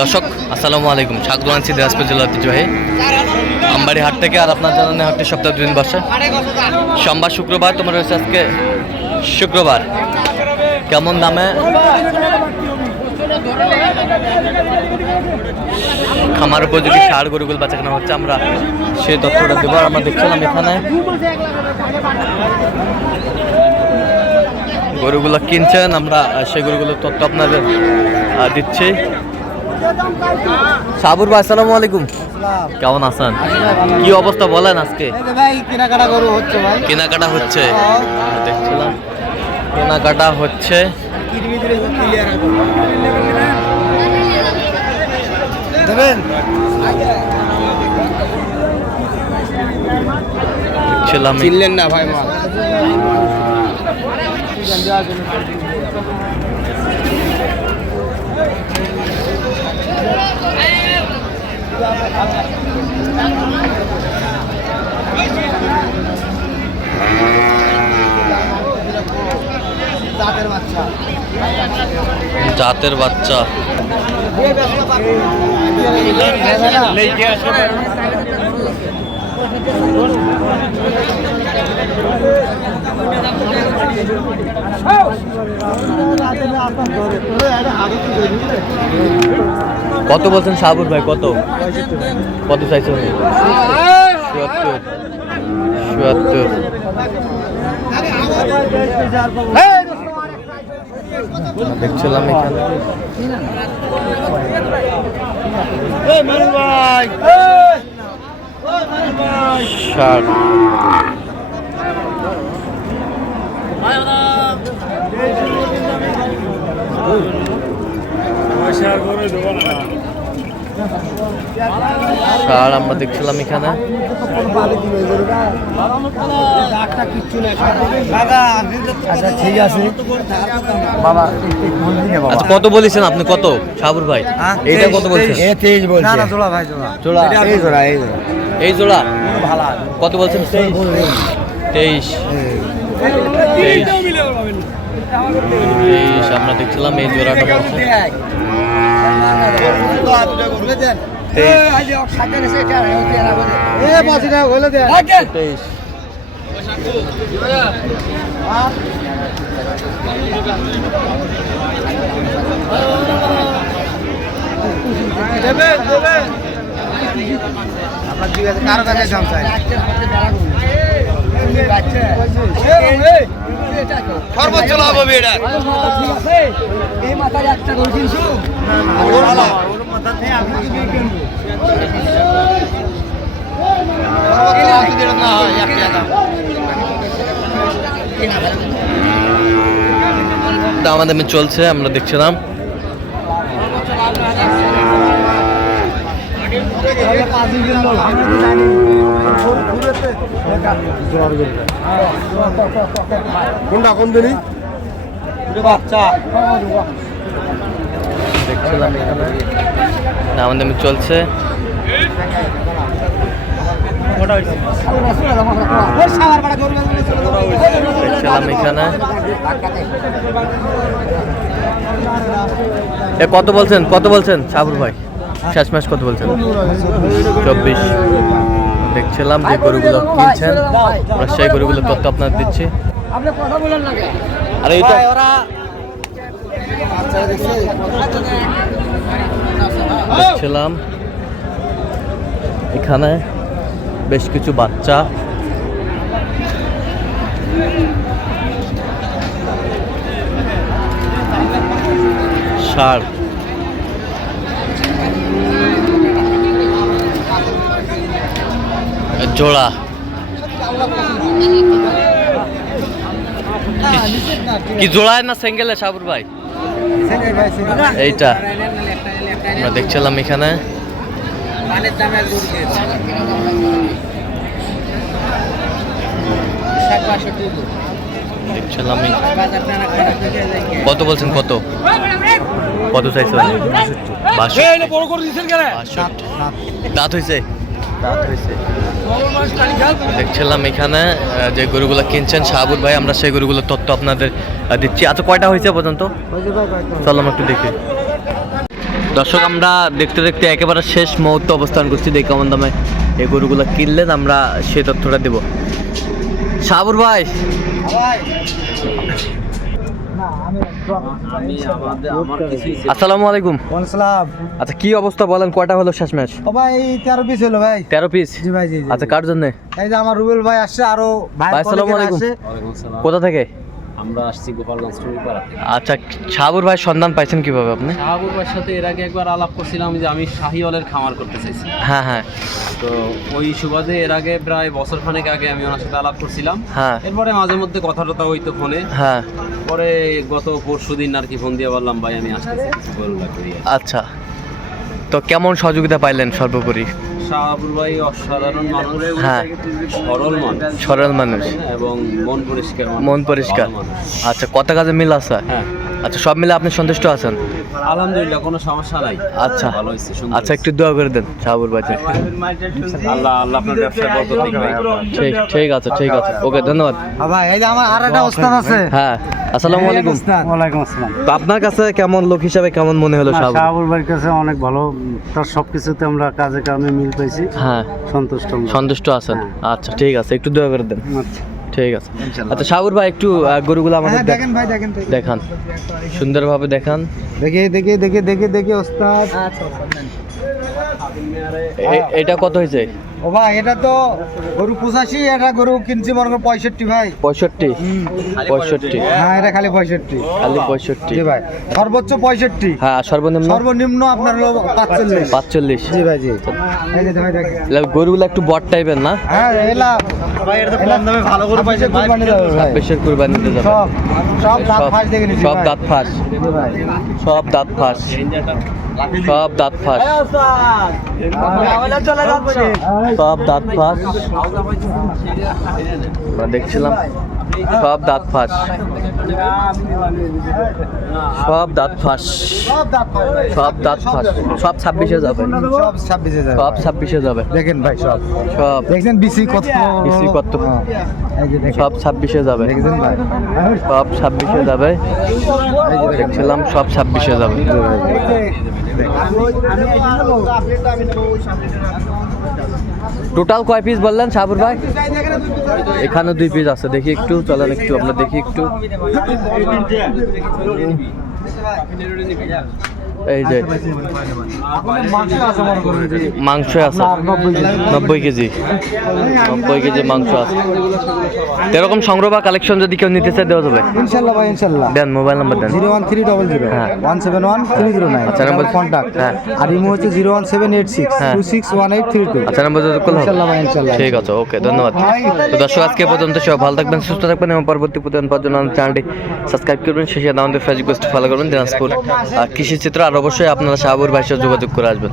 দর্শক আসসালামু আলাইকুম, স্বাগত জানাচ্ছি দিনাজপুর জেলার ঐতিহ্যবাহী আমবাড়ি হাট থেকে। আর আপনার জানানো হাটটি সপ্তাহে 2 দিন বসে, সোমবার শুক্রবার। তোমার রয়েছে আজকে শুক্রবার। কেমন দামে খামার উপযোগী ষাঁড় গরুগুলো বাচ্চা কেনা হচ্ছে, আমরা সেই তথ্যটা দেবো। আর আমরা দেখছিলাম এখানে গরুগুলো কিনছেন, আমরা সেই গরুগুলোর তথ্য আপনাদের দিচ্ছি। সাবুর ভাই আসসালামু আলাইকুম, কেমন আছেন? কি অবস্থা বলেন আজকে? কেনাকাটা হচ্ছে, দেখছিলাম কেনাকাটা হচ্ছে। দেখছিলাম চিনলেন না ভাই মাল। জাতের বাচ্চা কত বলছেন সাবুর ভাই? কত কত চাইছেন? 77। দেখছিলাম এখানে ষাট। ষাড় আমরা দেখছিলাম এখানে। আচ্ছা কত বলেছেন আপনি? কত সাবুর ভাই এইটা কত বলছেন? এই জোড়া কত বলছেন? 23। আমরা দেখছিলাম এই জোড়াটা বলছে 23। কারো কাছে দাম চাই সর্বোচ্চ লাভ হবে এটা। এই মাথায় একটা করে কিনছো আমাদের চলছে, আমরা দেখছিলাম। কোনটা কোন দিনই বাচ্চা দেখছিলাম এখানে আমাদের চলছে। দেখছিলাম এখানে কত বলছেন? কত বলছেন সাবুর ভাই? শেষ ম্যাচ কত বলছেন? 24। দেখছিলাম যে গরুগুলো কিনছেন, আমরা সেই গরুগুলো তথ্য আপনার দিচ্ছি। আর এইটা দেখছিলাম এখানে বেশ কিছু বাচ্চা। ষাড় জোড়া কি জোড়ায় না সিঙ্গেলে সাবুর ভাই? এইটা আমরা দেখছিলাম এখানে। দেখছিলাম কত বলছেন? কত কত চাইছেন? 62। দাঁত হয়েছে? দেখছিলাম এখানে যে গরুগুলো কিনছেন সাবুর ভাই, আমরা সেই গরুগুলোর তথ্য আপনাদের দিচ্ছি। আচ্ছা কয়টা হয়েছে পর্যন্ত? চলো আমরা একটু দেখি। দর্শক আমরা দেখতে দেখতে একেবারে শেষ মুহূর্তে অবস্থান করছি, দেখি কেমন দামে এই গরুগুলো কিনলেন আমরা সেই তথ্যটা দেব। সাবুর ভাই, আসসালামু আলাইকুম। ওয়ালাইকুম। আচ্ছা কি অবস্থা বলেন, কয়টা হলো শেষ ম্যাচ? ও ভাই 13 পিস হলো ভাই। 13 পিস? জি ভাই জি। আচ্ছা কার জন্য? এই যে আমার রুবেল ভাই আসছে, আরো ভাই আসসালামু আলাইকুম। ওয়ালাইকুম আসসালাম। কোথা থেকে? আমরা আসছি গোপালগঞ্জ টুরিপাড়া থেকে। আচ্ছা সাবুর ভাই সন্ধান পাইছেন কিভাবে আপনি? শাহাবুর ভাইয়ের সাথে এর আগে একবার আলাপ করছিলাম যে আমি শাহিওয়ালের খামার করতে চাইছি, হ্যাঁ হ্যাঁ তো ওই সুবাদে এর আগে প্রায় বছর খানেক আগে আমি ওনার সাথে আলাপ করছিলাম। হ্যাঁ এরপরে মাঝে মধ্যে কথা টথা হইতো ফোনে। হ্যাঁ। পরে গত পরশুদিন আর কি ফোন দিয়ে বললাম ভাই আমি আসতেছি, কিছু গরু লাগবে। আচ্ছা, তো কেমন সহযোগিতা পাইলেন সর্বোপরি? শাহাবুর ভাই অসাধারণ মানুষ, হ্যাঁ সরল মানুষ সরল মানুষ, এবং মন পরিষ্কার মানুষ, মন পরিষ্কার। ভালো মানুষ। আচ্ছা কত কাজে মিল আছে? হ্যাঁ আচ্ছা সব মিলে আপনি সন্তুষ্ট আছেন? আলহামদুলিল্লাহ, কোনো সমস্যা নাই। আচ্ছা ভালো হয়েছে, সুন্দর আচ্ছা একটু দোয়া করে দেন শাহাবুর ভাই। আল্লাহ আল্লাহ আপনার ব্যবসায় বরকত দিক ভাই। ঠিক ঠিক আছে ঠিক আছে, ওকে ধন্যবাদ। ভাই এই যে আমার আর একটা ওস্তাদ আছে। হ্যাঁ আসসালামু আলাইকুম। ওয়ালাইকুম আসসালাম। তো আপনার কাছে কেমন লোক হিসাবে কেমন মনে হলো শাহাবুর? শাহাবুর ভাইয়ের কাছে অনেক ভালো, তার সবকিছুতে আমরা কাজে কামে মিল পাইছি, হ্যাঁ সন্তুষ্ট আমরা। সন্তুষ্ট আছেন? হ্যাঁ। আচ্ছা ঠিক আছে, একটু দোয়া করে দেন। আচ্ছা। ঠিক আছে। আচ্ছা শাহাবুর ভাই একটু গরুগুলো আমাদের হ্যাঁ দেখেন ভাই, দেখেন দেখান, সুন্দরভাবে দেখান। দেখে ওস্তাদ। এটা কত হয়েছে? ও ভাই এটা তো গরু 85, এটা গরু কিনছি মনে করো 65 ভাই। 65? 65? হ্যাঁ এটা খালি 65। খালি 65? জি ভাই, সর্বোচ্চ 65। হ্যাঁ সর্বনিম্ন সর্বনিম্ন আপনার হলো 45। 45? জি ভাই জি। এই যে ভাই দেখেন। এগুলা গরুগুলো একটু বড় টাইপের না? হ্যাঁ এলা ভাই, এটা তো কম দামে ভালো গরু পাইছে, কুরবানি দেবে ভাই। বেশের কুরবানি দিতে যাবে। সব সব দাঁত ফাঁস দেখে নিছি সব ভাই। দাঁত ফাঁস? জি ভাই। সব দাঁত ফাঁস? সব দাঁত ফাঁস? সব দাঁত ফাঁস? আমরা দেখছিলাম সব দাঁত ফাঁস, সব দাঁত ফাঁস, সব দাঁত ফাঁস ভাই। সব দাঁত ফাঁস। সব 26-এ যাবে? সব 26 এ যাবে। সব 26-এ যাবে? দেখেন ভাই সব। সব দেখছেন বিসি কত? বিসি কত? হ্যাঁ, এই যে দেখেন। সব 26-এ যাবে? দেখছেন ভাই। সব 26-এ যাবে? দেখছিলাম সব 26-এ যাবে। টোটাল কয় পিস বললেন শাহাবুর ভাই? এখানে 2 পিস আছে, দেখি একটু, চলেন একটু আমরা দেখি একটু। এই যে মাংস আছে 90 কেজি, 90 কেজি মাংস আছে। এরকম সংগ্রহ বা কালেকশন যদি কেউ নিতে চায় দেওয়া যাবে? ইনশাআল্লাহ ভাই ইনশাআল্লাহ। দেন মোবাইল নাম্বার দেন। 01300 হ্যাঁ। 171 আচ্ছা, নাম্বার কন্টাক্ট। হ্যাঁ। আর ইমো হচ্ছে 01786 হ্যাঁ। 261832। আচ্ছা নাম্বার যোগাযোগ করলাম? ইনশাআল্লাহ ভাই ইনশাআল্লাহ। ঠিক আছে, ওকে ধন্যবাদ। তো দর্শক আজকে পর্যন্ত সব ভালো থাকবেন, সুস্থ থাকবেন এবং পরবর্তী প্রতিদিন পাওয়ার জন্য আমাদের চ্যানেলটি সাবস্ক্রাইব করবেন। শেষে আমাদের ফেসবুক পেজটি ফলো করবেন দিনাজপুর কৃষি চিত্র। আর অবশ্যই আপনারা শাহাবুর ভাইয়ের সাথে যোগাযোগ করে আসবেন।